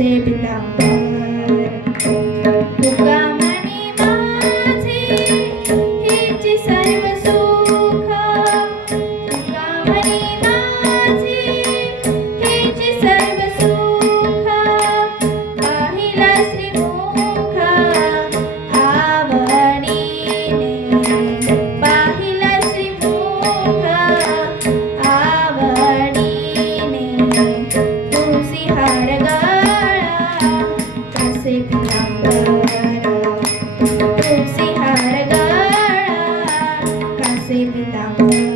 Joseph Keep me down.